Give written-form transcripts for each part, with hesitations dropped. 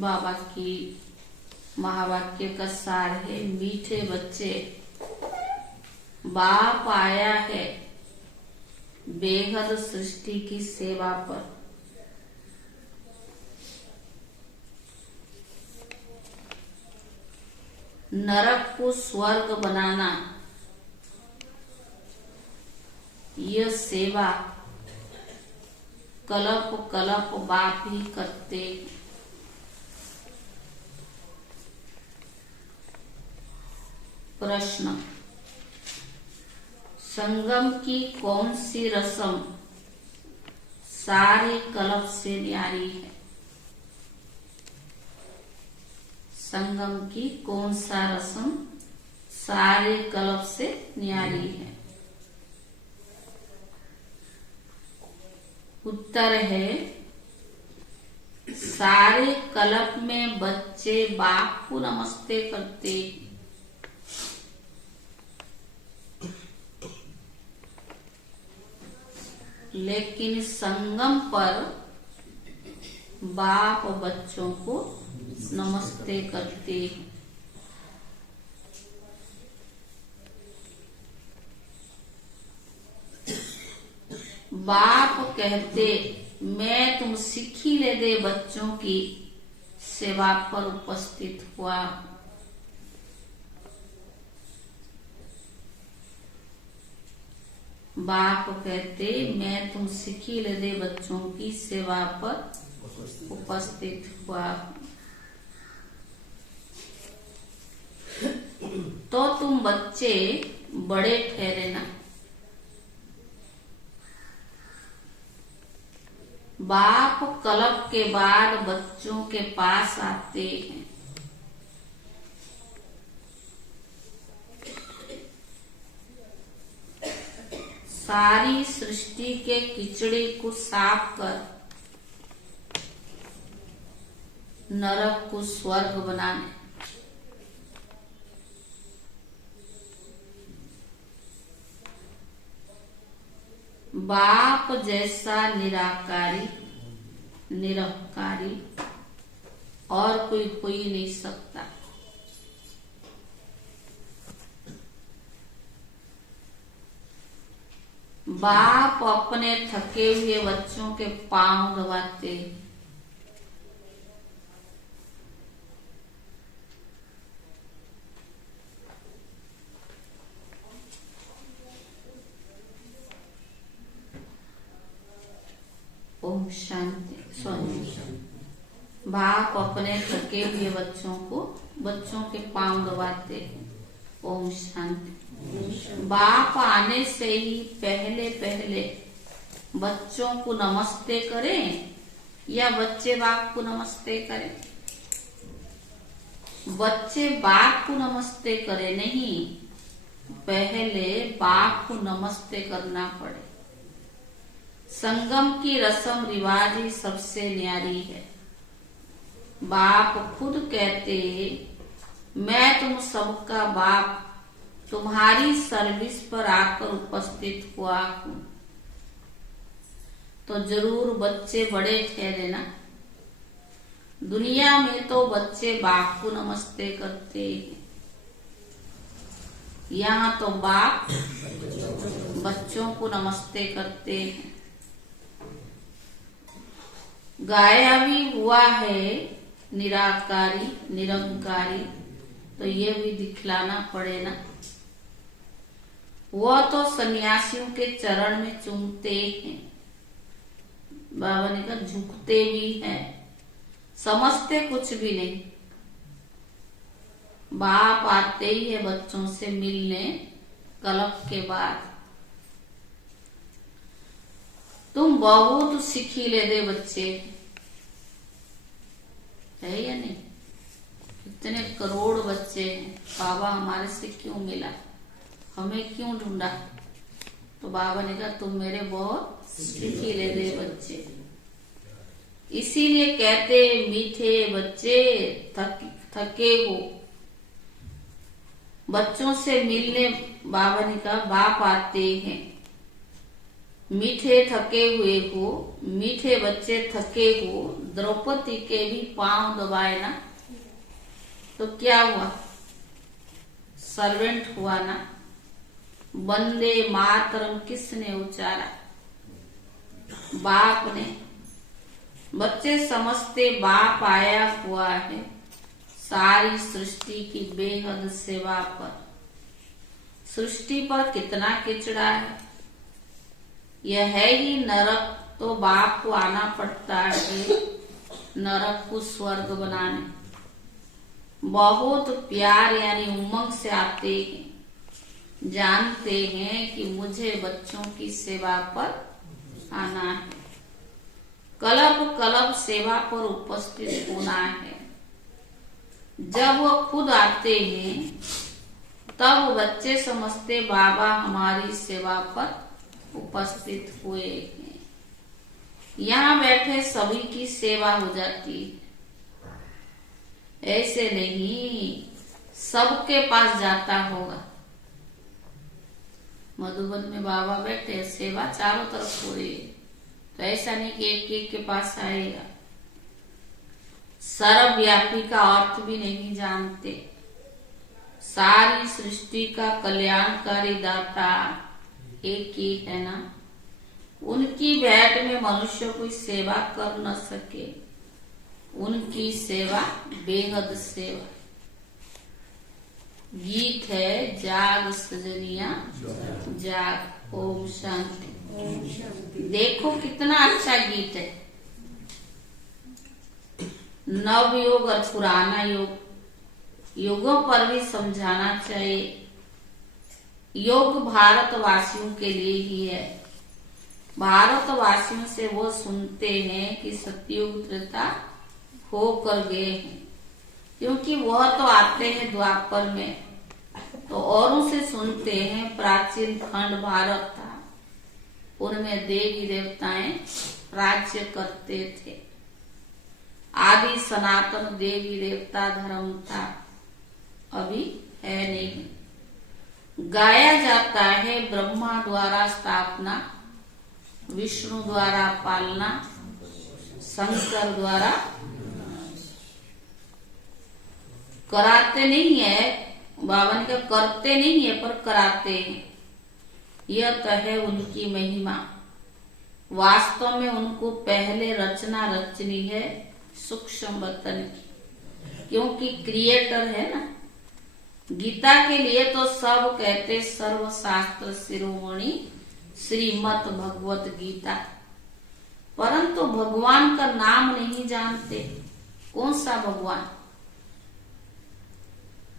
बाबा की महावाक्य का सार है, मीठे बच्चे बाप आया है बेहद सृष्टि की सेवा पर। नरक को स्वर्ग बनाना यह सेवा कल्प कल्प बाप ही करते। प्रश्न, संगम की कौन सी रस्म सारे कल्प से न्यारी है? संगम की कौन सा रस्म सारे कल्प से न्यारी है? उत्तर है, सारे कल्प में बच्चे बाप को नमस्ते करते हैं। लेकिन संगम पर बाप बच्चों को नमस्ते करते हैं। बाप कहते, मैं तुम सिक्खी ले दे बच्चों की सेवा पर उपस्थित हुआ। बाप कहते, मैं तुम सिक्खी ले दे बच्चों की सेवा पर उपस्थित हुआ। तो तुम बच्चे बड़े ठहरे ना। बाप कल्प के बाद बच्चों के पास आते हैं। सारी सृष्टि के कीचड़े को साफ कर नरक को स्वर्ग बनाने। बाप जैसा निराकारी निरहंकारी और कोई हो ही नहीं सकता। बाप अपने थके हुए बच्चों के पांव दबाते। ओम शांति। बाप अपने थके हुए बच्चों के पांव दबाते हैं। ओम शांति। बाप आने से ही पहले पहले बच्चों को नमस्ते करें या बच्चे बाप को नमस्ते करें? बच्चे बाप को नमस्ते करें, नहीं, पहले बाप को नमस्ते करना पड़े। संगम की रस्म रिवाज ही सबसे न्यारी है। बाप खुद कहते, मैं तुम सबका बाप तुम्हारी सर्विस पर आकर उपस्थित हुआ हूं। तो जरूर बच्चे बड़े ठहरे ना। दुनिया में तो बच्चे बाप को नमस्ते करते हैं, यहाँ तो बाप बच्चों को नमस्ते करते हैं। गाया भी हुआ है निराकारी निरंकारी, तो ये भी दिखलाना पड़े ना। वो तो सन्यासियों के चरण में चूमते हैं, बाबा ने कहा झुकते भी हैं, समझते कुछ भी नहीं। बाप आते ही है बच्चों से मिलने कल्प के बाद। तुम बहुत सिखीले दे बच्चे, है या नहीं? इतने करोड़ बच्चे हैं, बाबा हमारे से क्यों मिला, हमें क्यों ढूंढा? तो बाबा ने कहा तुम मेरे बहुत सिखीले दे बच्चे। इसीलिए कहते मीठे बच्चे थके हो। बच्चों से मिलने बाबा ने कहा बाप आते हैं। मीठे थके हुए हो, मीठे बच्चे थके हो, द्रौपदी के भी पांव दबाए ना, तो क्या हुआ? सर्वेंट हुआ ना। वंदे मातरम किसने उच्चारा? बाप ने। बच्चे समझते बाप आया हुआ है सारी सृष्टि की बेहद सेवा पर। सृष्टि पर कितना किचड़ा है, यह है ही नरक, तो बाप को आना पड़ता है नरक को स्वर्ग बनाने। बहुत प्यार यानी उमंग से आते हैं, जानते हैं कि मुझे बच्चों की सेवा पर आना है, कल्प कल्प सेवा पर उपस्थित होना है। जब वह खुद आते हैं तब बच्चे समझते बाबा हमारी सेवा पर उपस्थित हुए हैं। यहाँ बैठे सभी की सेवा हो जाती है। ऐसे नहीं सबके पास जाता होगा। मधुबन में बाबा बैठे, सेवा चारों तरफ हो रही है, तो ऐसा नहीं कि एक एक के पास आएगा। सर्वव्यापी का अर्थ भी नहीं जानते। सारी सृष्टि का कल्याणकारी दाता एक ही है ना। उनकी भेंट में मनुष्य कोई सेवा कर न सके। उनकी सेवा बेहद सेवा। गीत है जाग सजनिया जाग, ओम शांति। देखो कितना अच्छा गीत है। नव योग और पुराना योग, योगों पर भी समझाना चाहिए। योग भारतवासियों के लिए ही है। भारतवासियों से वो सुनते हैं कि सतयुग त्रेता होकर गए हैं, क्योंकि वह तो आते हैं द्वापर में, तो औरों से सुनते हैं। प्राचीन खंड भारत था, उनमें देवी देवताएं राज्य करते थे। आदि सनातन देवी देवता धर्म था, अभी है नहीं। गाया जाता है ब्रह्मा द्वारा स्थापना, विष्णु द्वारा पालना, शंकर द्वारा। कराते नहीं है बाबा ने, करते नहीं है पर कराते हैं। यह तो है उनकी महिमा। वास्तव में उनको पहले रचना रचनी है सूक्ष्म वतन की, क्योंकि क्रिएटर है ना। गीता के लिए तो सब कहते सर्वशास्त्र शिरोमणि श्रीमद् भगवत गीता, परंतु भगवान का नाम नहीं जानते। कौन सा भगवान?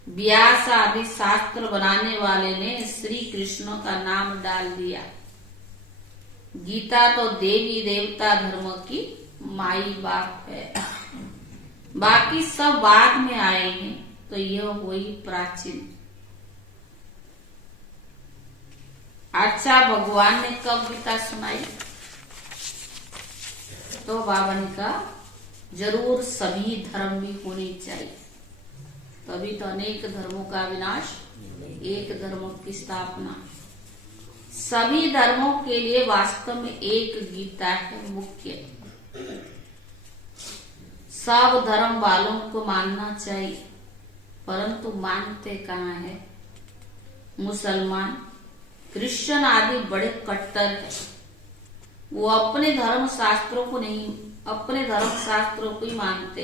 व्यास आदि शास्त्र बनाने वाले ने श्री कृष्ण का नाम डाल दिया। गीता तो देवी देवता धर्म की माई बाप है। बाकी सब बाद में आए हैं, तो यह हुई प्राचीन। अच्छा, भगवान ने कब गीता सुनाई? तो बाबा ने कहा जरूर सभी धर्म भी होने चाहिए, तभी तो अनेक धर्मों का विनाश, एक धर्म की स्थापना। सभी धर्मों के लिए वास्तव में एक गीता है मुख्य। सब धर्म वालों को मानना चाहिए, परंतु मानते कहाँ है? मुसलमान, क्रिश्चियन आदि बड़े कट्टर है। वो अपने धर्म शास्त्रों को नहीं, अपने धर्म शास्त्रों को ही मानते।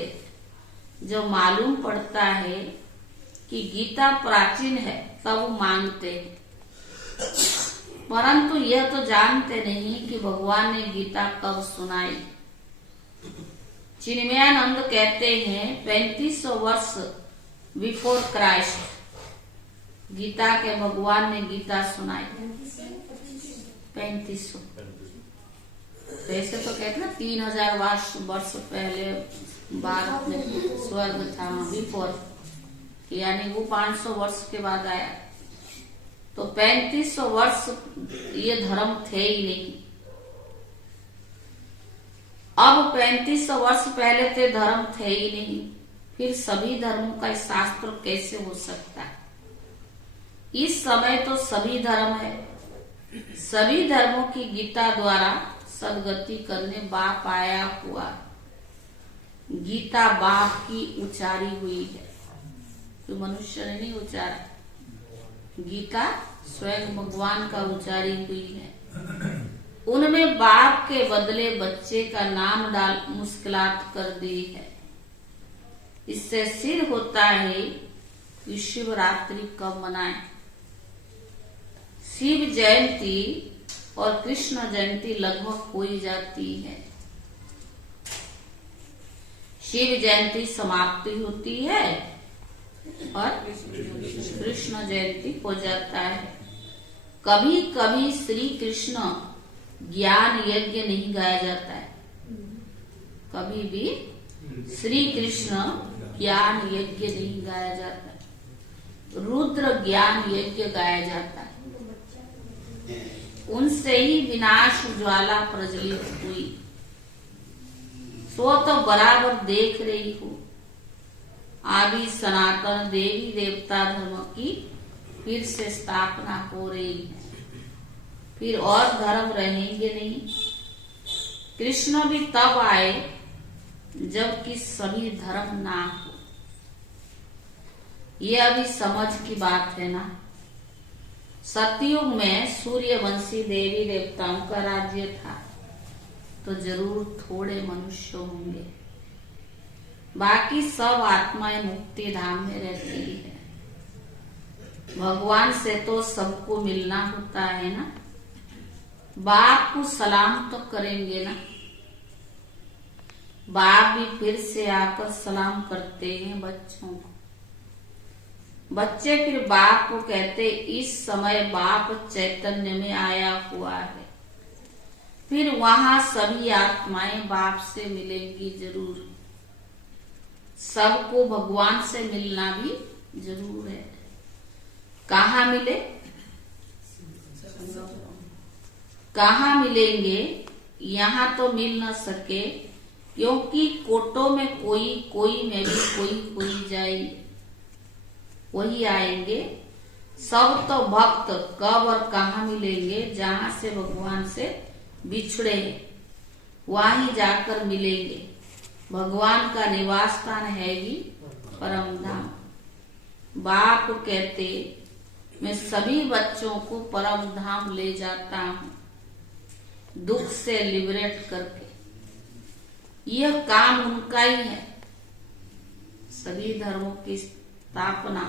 जब मालूम पड़ता है कि गीता प्राचीन है तब वो मानते हैं, परंतु यह तो जानते नहीं कि भगवान ने गीता कब सुनाई। चिन्मयानंद कहते हैं 3500 वर्ष बिफोर क्राइस्ट गीता के भगवान ने गीता सुनाई। 3500। वैसे तो कहते ना 3000 वर्ष पहले भारत में स्वर्ग था, बिफोर, यानी वो 500 वर्ष के बाद आया। तो 3500 वर्ष ये धर्म थे ही नहीं। अब 3500 वर्ष पहले थे, धर्म थे ही नहीं, फिर सभी धर्मों का शास्त्र कैसे हो सकता है? इस समय तो सभी धर्म है, सभी धर्मों की गीता द्वारा सदगति करने बाप आया हुआ। गीता बाप की उचारी हुई है, तो मनुष्य ने नहीं उचारा। गीता स्वयं भगवान का उचारी हुई है। उनमें बाप के बदले बच्चे का नाम डाल मुश्किलात कर दी है। इससे सिद्ध होता है कि शिवरात्रि कब मनाएं। शिव जयंती और कृष्ण जयंती लगभग हो ही जाती है। शिव जयंती समाप्ति होती है और कृष्ण जयंती हो जाता है। कभी कभी श्री कृष्ण ज्ञान यज्ञ नहीं गाया जाता है। कभी भी श्री कृष्ण ज्ञान यज्ञ नहीं गाया जाता है। रुद्र ज्ञान यज्ञ गाया जाता है। उनसे ही विनाश ज्वाला प्रज्वलित हुई। सो तो बराबर देख रही हूँ। आदि सनातन देवी देवता धर्म की फिर से स्थापना हो रही है। फिर और धर्म रहेंगे नहीं। कृष्ण भी तब आए जबकि सभी धर्म ना हो। ये अभी समझ की बात है ना। सतयुग में सूर्यवंशी देवी देवताओं का राज्य था, तो जरूर थोड़े मनुष्य होंगे। बाकी सब आत्माएं मुक्ति धाम में रहती है। भगवान से तो सबको मिलना होता है ना। बाप को सलाम तो करेंगे ना। बाप भी फिर से आकर सलाम करते हैं बच्चों को। बच्चे फिर बाप को कहते, इस समय बाप चैतन्य में आया हुआ है। फिर वहां सभी आत्माएं बाप से मिलेंगी जरूर। सबको भगवान से मिलना भी जरूर है। कहाँ मिले? कहाँ मिलेंगे? यहाँ तो मिल न सके, क्योंकि कोटों में कोई में भी कोई जाएंगे, वही आएंगे। सब तो भक्त कब और कहाँ मिलेंगे? जहाँ से भगवान से बिछड़े वहीं जाकर मिलेंगे। भगवान का निवास स्थान है ही परम धाम। बाप कहते, मैं सभी बच्चों को परम धाम ले जाता हूँ, दुख से लिबरेट करके। यह काम उनका ही है। सभी धर्मों की स्थापना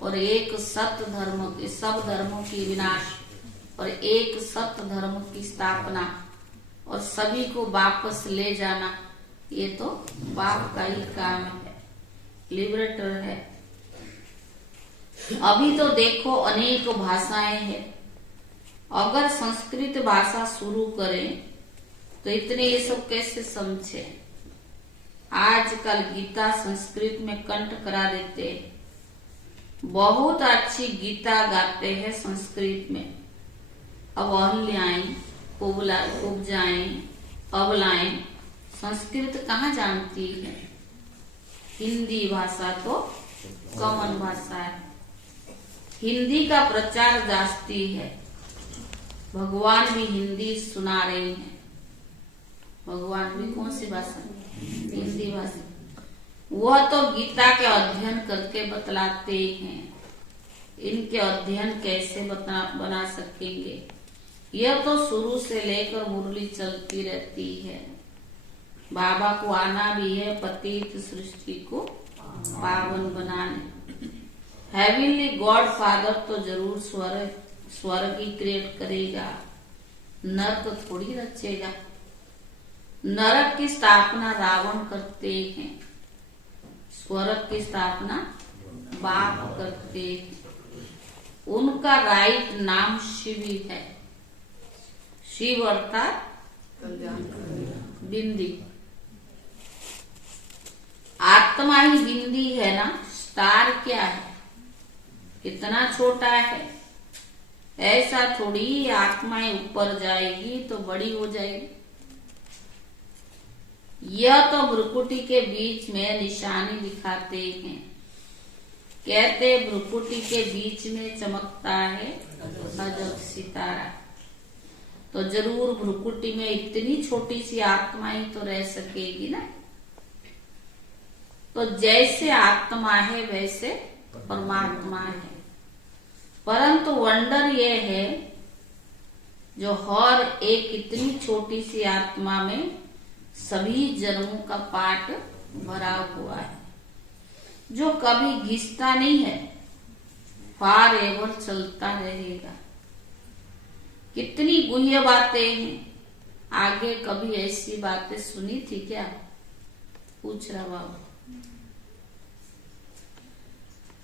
और एक सत्य धर्म के सब धर्मों की विनाश और एक सत्य धर्म की स्थापना और सभी को वापस ले जाना, ये तो बाप का ही काम है। लिबरेटर है। अभी तो देखो अनेक भाषाएं हैं। अगर संस्कृत भाषा शुरू करें तो इतने ये सब कैसे समझे। आजकल गीता संस्कृत में कंठ करा देते हैं। बहुत अच्छी गीता गाते हैं संस्कृत में। अब अहल्याएं, कुब्जाएं, अबलाएं संस्कृत कहाँ जानती है। हिंदी भाषा तो कॉमन भाषा है। हिंदी का प्रचार जास्ती है। भगवान भी हिंदी सुना रहे हैं। भगवान भी कौन सी भाषा? हिंदी भाषा। वह तो गीता के अध्ययन करके बतलाते हैं। इनके अध्ययन कैसे बना सकेंगे। यह तो शुरू से लेकर मुरली चलती रहती है। बाबा को आना भी है पतित सृष्टि को पावन बनाने। हेवनली गॉड फादर तो जरूर स्वर्ग ही क्रिएट करेगा, नरक थोड़ी रचेगा। नरक की स्थापना रावण करते हैं, स्वर्ग की स्थापना बाप करते हैं। उनका राइट नाम शिव ही है। शिव अर्थात बिंदी। आत्मा ही बिंदी है ना। स्टार क्या है? कितना छोटा है। ऐसा थोड़ी आत्माएं ऊपर जाएगी तो बड़ी हो जाएगी। यह तो भ्रुकुटी के बीच में निशानी दिखाते हैं। कहते भ्रुकुटी के बीच में चमकता है अजब सितारा। तो जरूर भ्रुकुटी में इतनी छोटी सी आत्मा ही तो रह सकेगी ना। तो जैसे आत्मा है वैसे परमात्मा है, परंतु वंडर ये है जो हर एक इतनी छोटी सी आत्मा में सभी जन्मों का पाठ भरा हुआ है, जो कभी घिसता नहीं है, फॉर एवर चलता रहेगा। कितनी गुह्य बातें हैं। आगे कभी ऐसी बातें सुनी थी क्या? पूछ रहा बाबू।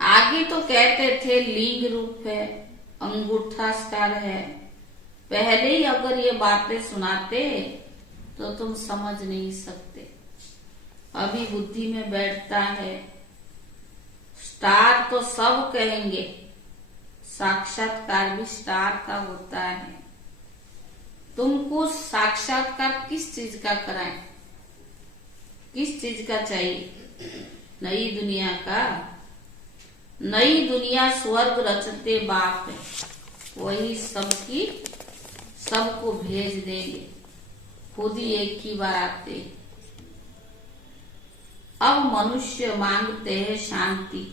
आगे तो कहते थे लिंग रूप है, अंगूठा स्टार है। पहले ही अगर ये बातें सुनाते तो तुम समझ नहीं सकते। अभी बुद्धि में बैठता है। स्टार तो सब कहेंगे, साक्षात्कार भी स्टार का होता है। तुमको साक्षात्कार किस चीज का कराएं? किस चीज का चाहिए? नई दुनिया का। नई दुनिया स्वर्ग रचते बाप है, वही सबको भेज देंगे, खुद ही एक ही बार आते। अब मनुष्य मांगते हैं शांति,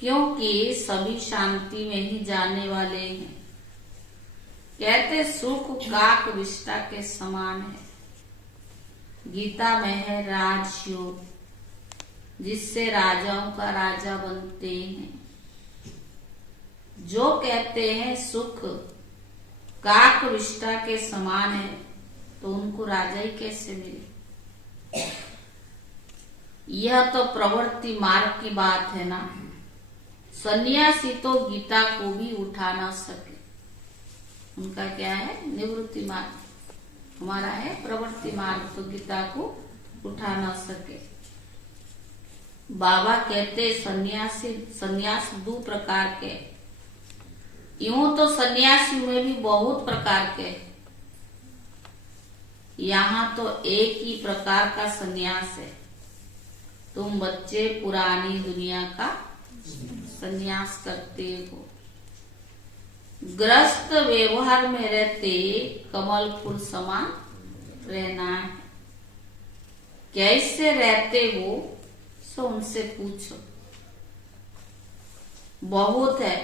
क्योंकि सभी शांति में ही जाने वाले हैं। कहते सुख काक विष्टा के समान है। गीता में है राजयोग, जिससे राजाओं का राजा बनते हैं। जो कहते हैं सुख काक विष्टा के समान है, तो उनको राजा ही कैसे मिले? यह तो प्रवृत्ति मार्ग की बात है ना। सन्यासी तो गीता को भी उठा ना सके। उनका क्या है? निवृत्ति मार्ग। हमारा है प्रवृत्ति मार्ग, तो गीता को उठा ना सके। बाबा कहते सन्यास दो प्रकार के। यूं तो सन्यासी में भी बहुत प्रकार के, यहाँ तो एक ही प्रकार का सन्यास है। तुम बच्चे पुरानी दुनिया का सन्यास करते हो। ग्रस्त व्यवहार में रहते कमल फूल समान रहना है। कैसे रहते हो सो उनसे पूछो। बहुत है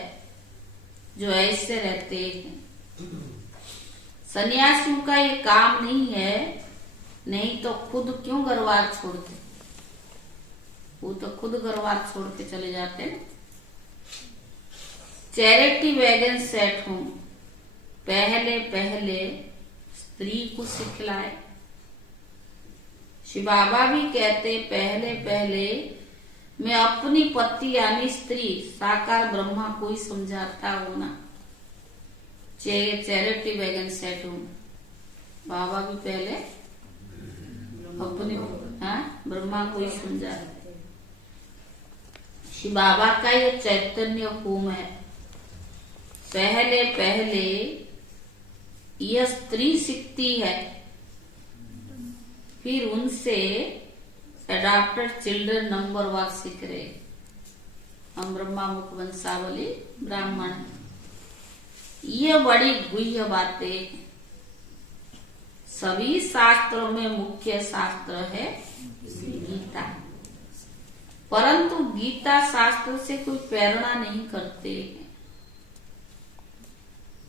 जो ऐसे रहते हैं। सन्यासियों का ये काम नहीं है, नहीं तो खुद क्यों घरवार छोड़ते? वो तो खुद घरवार छोड़ के चले जाते हैं। चैरिटी वैगन सेट हूं, पहले पहले स्त्री को सिखलाए। शिव बाबा भी कहते पहले पहले मैं अपनी पति यानी स्त्री साकार ब्रह्मा को ही समझाता हूं ना। चैरिटी वैगन सेट हूं। बाबा भी पहले अपने ब्रह्मा को ही समझाते। शिव बाबा का ये चैतन्य होम है। पहले पहले यह स्त्री सीखती है, फिर उनसे एडाप्टेड चिल्ड्रन नंबर वार सीख रहे। हम ब्रह्मा मुख वंशावली ब्राह्मण। ये बड़ी गुह्य बातें। सभी शास्त्रों में मुख्य शास्त्र है गीता, परंतु गीता शास्त्र से कोई प्रेरणा नहीं करते हैं।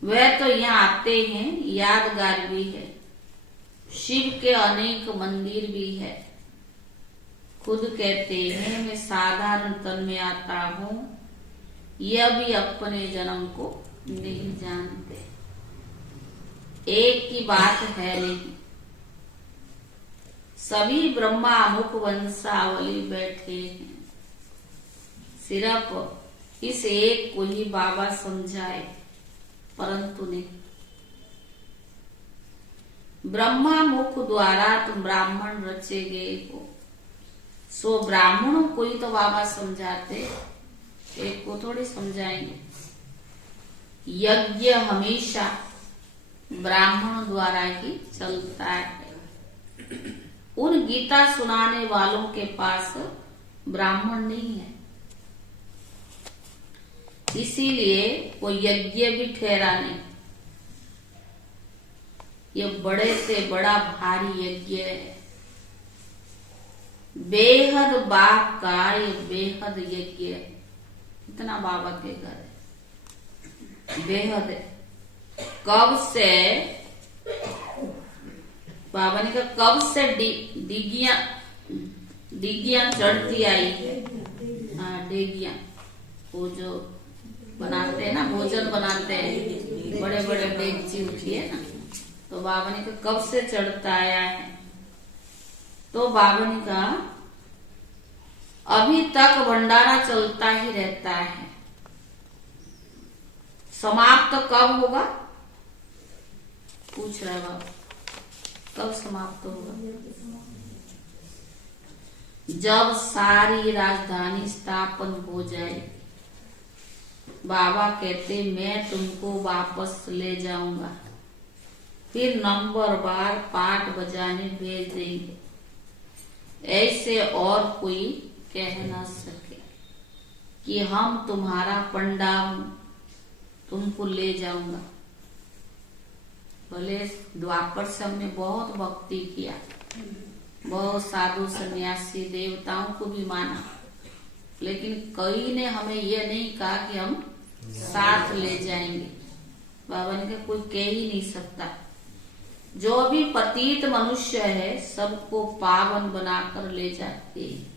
वह तो यहाँ आते हैं, यादगार भी है। शिव के अनेक मंदिर भी है। खुद कहते हैं मैं साधारण तन में आता हूँ, यह भी अपने जन्म को नहीं जानते। एक की बात है नहीं, सभी ब्रह्मा मुख वंशावली बैठे हैं। सिर्फ इस एक को ही बाबा समझाए, परंतु नहीं। ब्रह्मा मुख द्वारा तुम ब्राह्मण रचे गए हो, सो ब्राह्मणों को ही तो बाबा समझाते, एक को थोड़ी समझाएंगे। यज्ञ हमेशा ब्राह्मण द्वारा ही चलता है। उन गीता सुनाने वालों के पास ब्राह्मण नहीं है, इसीलिए वो यज्ञ भी ठहरा नहीं। ये बड़े से बड़ा भारी यज्ञ है, बेहद बाप का ये बेहद यज्ञ है। इतना बाबा के घर है, बेहद है। कब से बाबा ने कहा, कब से डिगियां चढ़ती आई है। हाँ, डेगियां, वो जो बनाते हैं ना, भोजन बनाते हैं, बड़े बड़े डेगची उठी है ना, तो बाबा ने कहा कब से चढ़ता आया है। तो बाबा ने कहा अभी तक भंडारा चलता ही रहता है, समाप्त कब होगा, पूछ रहा है बाबा, कब समाप्त होगा। जब सारी राजधानी स्थापन हो जाए। बाबा कहते मैं तुमको वापस ले जाऊंगा, फिर नंबरवार पाठ बजाने भेज देंगे, ऐसे और कोई कह ना सके कि हम तुम्हारा पंडा हूं, तुमको ले जाऊंगा। बोले द्वापर से हमने बहुत भक्ति किया, बहुत साधु सन्यासी देवताओं को भी माना, लेकिन कोई ने हमें यह नहीं कहा कि हम साथ ले जाएंगे। बाबा ने कहा कोई कह ही नहीं सकता। जो भी पतित मनुष्य है सबको पावन बनाकर ले जाते हैं,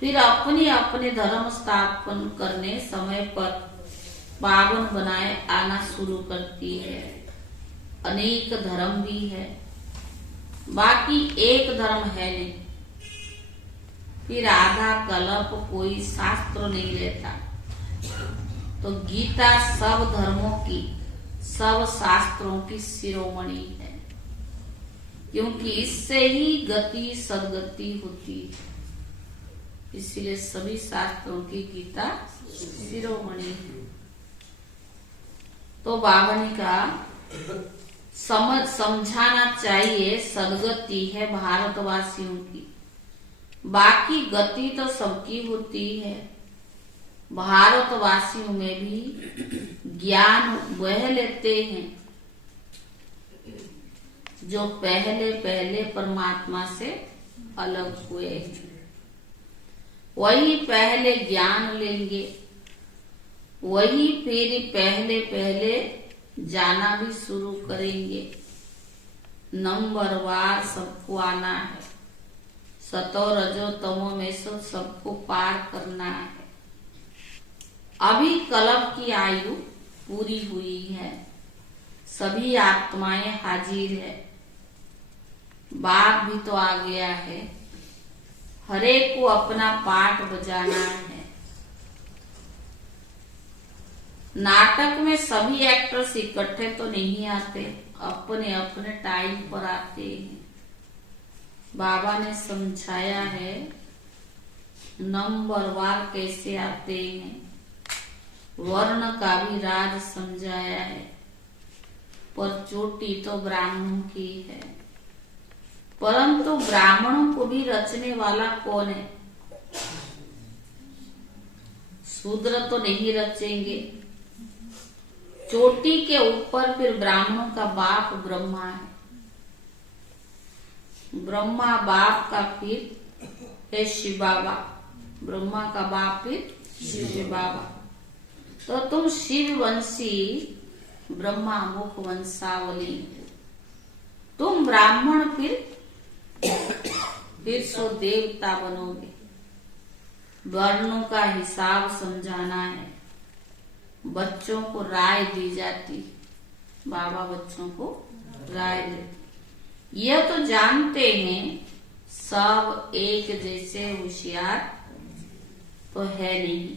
फिर अपने अपने धर्म स्थापन करने समय पर पावन बनाए आना शुरू करती है। अनेक धर्म भी है, बाकी एक धर्म है नहीं। फिर आधा कल्प कोई शास्त्र नहीं लेता, तो गीता सब धर्मों की, सब शास्त्रों की शिरोमणि है, क्योंकि इससे ही गति सदगति होती है। इसलिए सभी शास्त्रों की गीता शिरोमणि है। तो बाबा ने कहा समझाना चाहिए सदगति है भारतवासियों की, बाकी गति तो सबकी होती है। भारतवासियों में भी ज्ञान वह लेते हैं जो पहले पहले परमात्मा से अलग हुए, वही पहले ज्ञान लेंगे, वही फिर पहले पहले जाना भी शुरू करेंगे। नंबरवार सबको आना है, सतो रजो तमो में से सबको पार करना है। अभी कल्प की आयु पूरी हुई है, सभी आत्माएं हाजिर है, बाप भी तो आ गया है, हरेक को अपना पाठ बजाना है। नाटक में सभी एक्टर्स इकट्ठे तो नहीं आते, अपने अपने टाइम पर आते हैं। बाबा ने समझाया है नंबरवार कैसे आते हैं, वर्ण का भी राज समझाया है, पर चोटी तो ब्राह्मणों की है। परंतु ब्राह्मणों को भी रचने वाला कौन है? शूद्र तो नहीं रचेंगे। चोटी के ऊपर फिर ब्राह्मणों का बाप ब्रह्मा है, ब्रह्मा बाप का फिर है शिव बाबा, ब्रह्मा का बाप फिर शिव बाबा। तो तुम शिव वंशी ब्रह्मा मुख वंशावली, तुम ब्राह्मण फिर सो देवता बनोगे। वर्णों का हिसाब समझाना है, बच्चों को राय दी जाती, बाबा बच्चों को राय देते। यह तो जानते हैं सब एक जैसे होशियार तो है नहीं।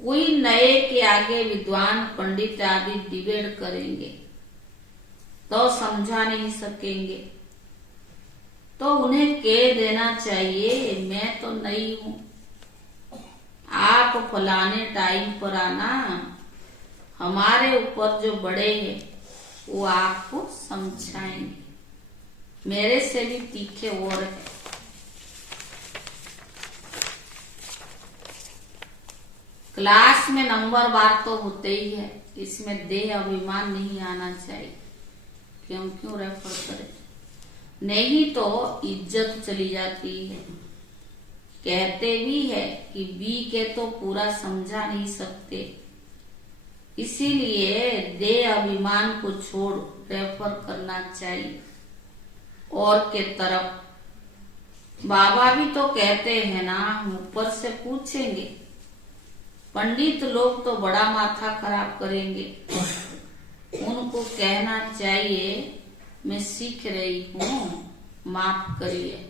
कोई नए के आगे विद्वान पंडित आदि डिबेट करेंगे तो समझा नहीं सकेंगे, तो उन्हें कह देना चाहिए मैं तो नई हूं, आप फलाने टाइम पर आना, हमारे ऊपर जो बड़े हैं वो आपको समझाएंगे, मेरे से भी तीखे और है। क्लास में नंबर बार तो होते ही है, इसमें देह अभिमान नहीं आना चाहिए। क्यों रेफर करें, नहीं तो इज्जत चली जाती है। कहते भी है कि बी के तो पूरा समझा नहीं सकते, इसीलिए देह अभिमान को छोड़ रेफर करना चाहिए। और के तरफ बाबा भी तो कहते हैं ना, हम ऊपर से पूछेंगे। पंडित लोग तो बड़ा माथा खराब करेंगे, उनको कहना चाहिए मैं सीख रही हूँ, माफ करिए।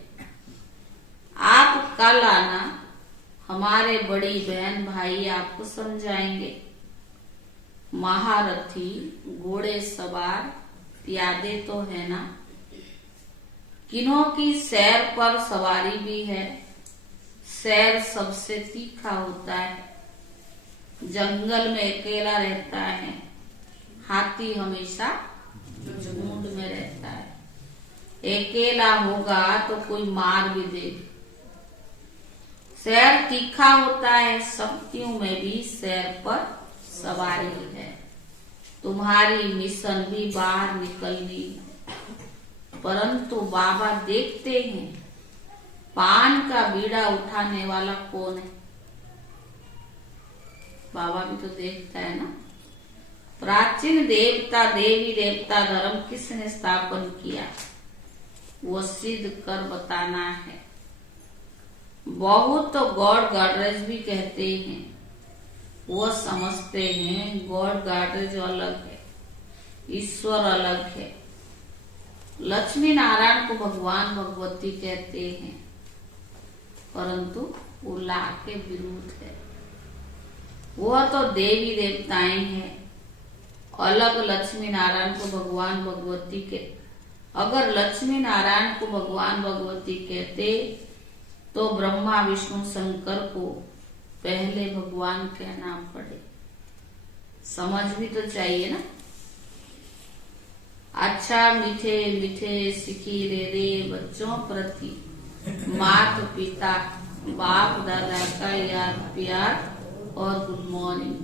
आप कल आना, हमारे बड़ी बहन भाई आपको समझाएंगे। महारथी घोड़े सवार प्यादे तो है ना, किन्हों की सैर पर सवारी भी है। सैर सबसे तीखा होता है। जंगल में अकेला रहता है, हाथी हमेशा झुंड में रहता है। अकेला होगा तो कोई मार भी दे। सैर तीखा होता है, शक्तियों में भी सैर पर सवारी है। तुम्हारी मिशन भी बाहर निकलनी है, परंतु बाबा देखते हैं पान का बीड़ा उठाने वाला कौन है। बाबा भी तो देखता है ना। प्राचीन देवता देवी देवता धर्म किसने स्थापन किया, वो सिद्ध कर बताना है। बहुत तो गॉड गॉडेस भी कहते हैं, वो समझते हैं गॉड गॉडेस अलग है, ईश्वर अलग है। लक्ष्मी नारायण को भगवान भगवती कहते हैं, परंतु वो ला के विरुद्ध है। वह तो देवी देवताएं हैं, अलग लक्ष्मी नारायण को भगवान भगवती के। अगर लक्ष्मी नारायण को भगवान भगवती कहते तो ब्रह्मा विष्णु शंकर को पहले भगवान कहना पड़े। समझ भी तो चाहिए ना। अच्छा मीठे मीठे सिखी रे बच्चों प्रति माता पिता बाप दादा का याद प्यार और गुड मॉर्निंग।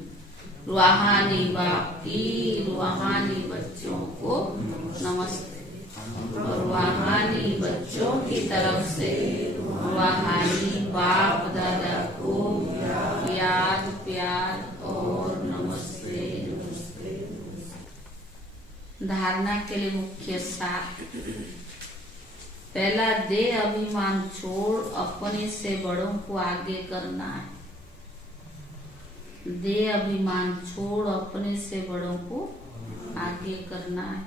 रूहानी बाप की रूहानी बच्चों को नमस्ते। और रूहानी बच्चों की तरफ से रूहानी बाप दादा को याद प्यार और नमस्ते। धारणा के लिए मुख्य सार। पहला, देह अभिमान छोड़ अपने से बड़ों को आगे करना है। देह अभिमान छोड़ अपने से बड़ों को आगे करना है।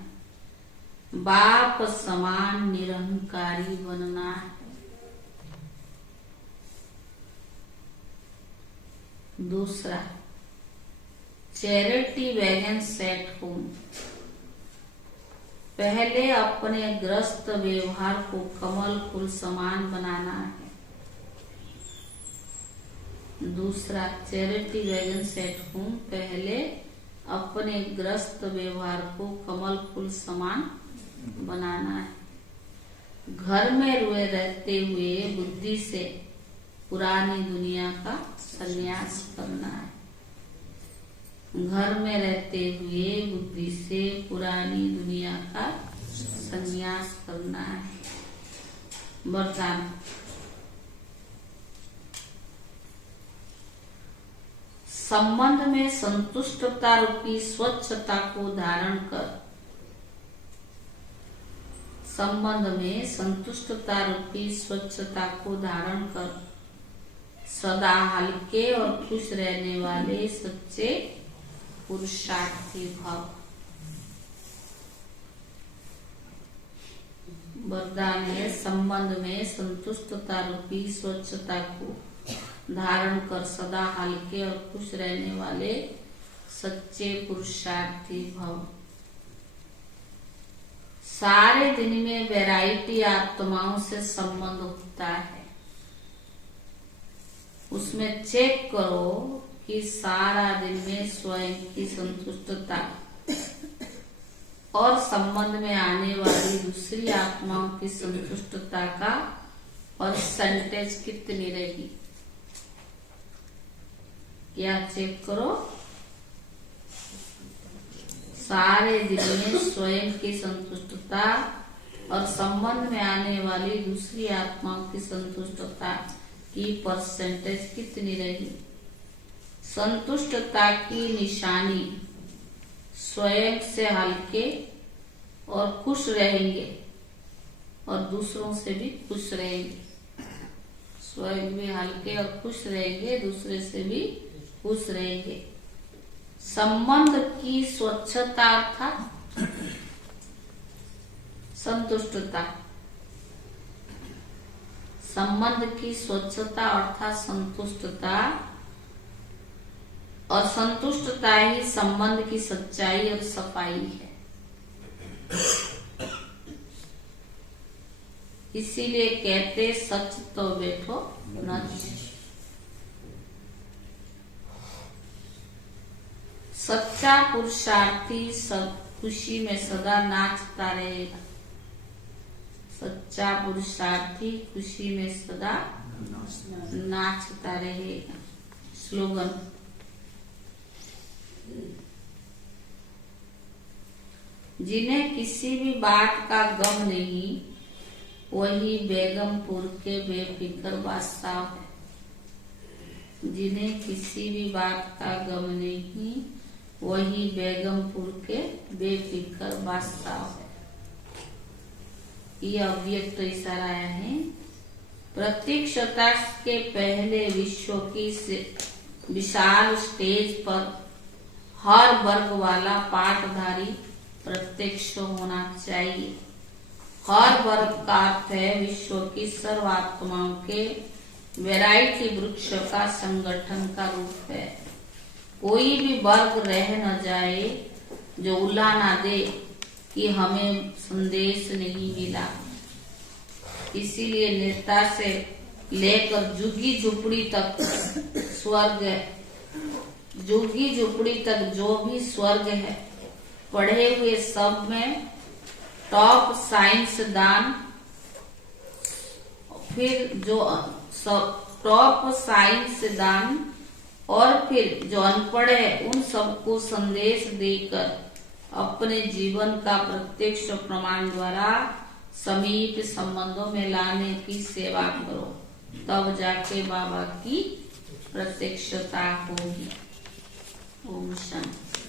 बाप समान निरहंकारी बनना है। दूसरा, चैरिटी वैगन सेट होम। पहले अपने ग्रस्त व्यवहार को कमल फूल समान बनाना है। दूसरा, चैरिटी वैगन सेट होम। पहले अपने ग्रस्त व्यवहार को कमल फूल समान बनाना है। घर में रुए रहते हुए बुद्धि से पुरानी दुनिया का संन्यास करना है। घर में रहते हुए बुद्धि से पुरानी दुनिया का संन्यास करना है। वरदान। संबंध में संतुष्टता रूपी स्वच्छता को धारण कर। संबंध में संतुष्टता रूपी स्वच्छता को धारण कर सदा हल्के और खुश रहने वाले सच्चे पुरुषार्थी भाव। वरदान है, संबंध में संतुष्टता रूपी स्वच्छता को धारण कर सदा हल्के और खुश रहने वाले सच्चे पुरुषार्थी भव। सारे दिन में वैरायटी आत्माओं से संबंध होता है, उसमें चेक करो कि सारा दिन में स्वयं की संतुष्टता और संबंध में आने वाली दूसरी आत्माओं की संतुष्टता का परसेंटेज कितनी रहेगी। या चेक करो। सारे दिन में स्वयं की संतुष्टता और संबंध में आने वाली दूसरी आत्माओं की संतुष्टता की परसेंटेज कितनी रही? संतुष्टता की निशानी स्वयं से हल्के और खुश रहेंगे और दूसरों से भी खुश रहेंगे। स्वयं भी हल्के और खुश रहेंगे, दूसरे से भी खुश रहेंगे। संबंध की स्वच्छता अर्थात संतुष्टता। संबंध की स्वच्छता अर्थात संतुष्टता, और संतुष्टता ही संबंध की सच्चाई और सफाई है। इसीलिए कहते सच तो बैठो नच। सच्चा पुरुषार्थी सब खुशी में सदा नाचता रहेगा। सच्चा पुरुषार्थी खुशी में सदा नाचता रहेगा। स्लोगन। जिन्हें किसी भी बात का गम नहीं, वही बेगमपुर के बेफिक्र बादशाह है। जिन्हें किसी भी बात का गम नहीं, वही बेगमपुर के बेफिक्र बादशाह है। ये अव्यक्त तो इशारा है। प्रत्येक शताब्दी के पहले विश्व की विशाल स्टेज पर हर वर्ग वाला पाठधारी प्रत्यक्ष होना चाहिए। हर वर्ग का अर्थ है विश्व की सर्वात्माओं के वैरायटी वृक्ष का संगठन का रूप है। कोई भी वर्ग रह न जाए जो उल्ला ना दे कि हमें संदेश नहीं मिला। इसीलिए नेता से लेकर झुग्गी झुपड़ी तक स्वर्ग है। झुग्गी झुपड़ी तक जो भी स्वर्ग है, पढ़े हुए सब में टॉप साइंसदान, फिर जो टॉप साइंसदान और फिर जो अनपढ़ है उन सबको संदेश देकर अपने जीवन का प्रत्यक्ष प्रमाण द्वारा समीप संबंधों में लाने की सेवा करो, तब जाके बाबा की प्रत्यक्षता होगी। ओम शांति।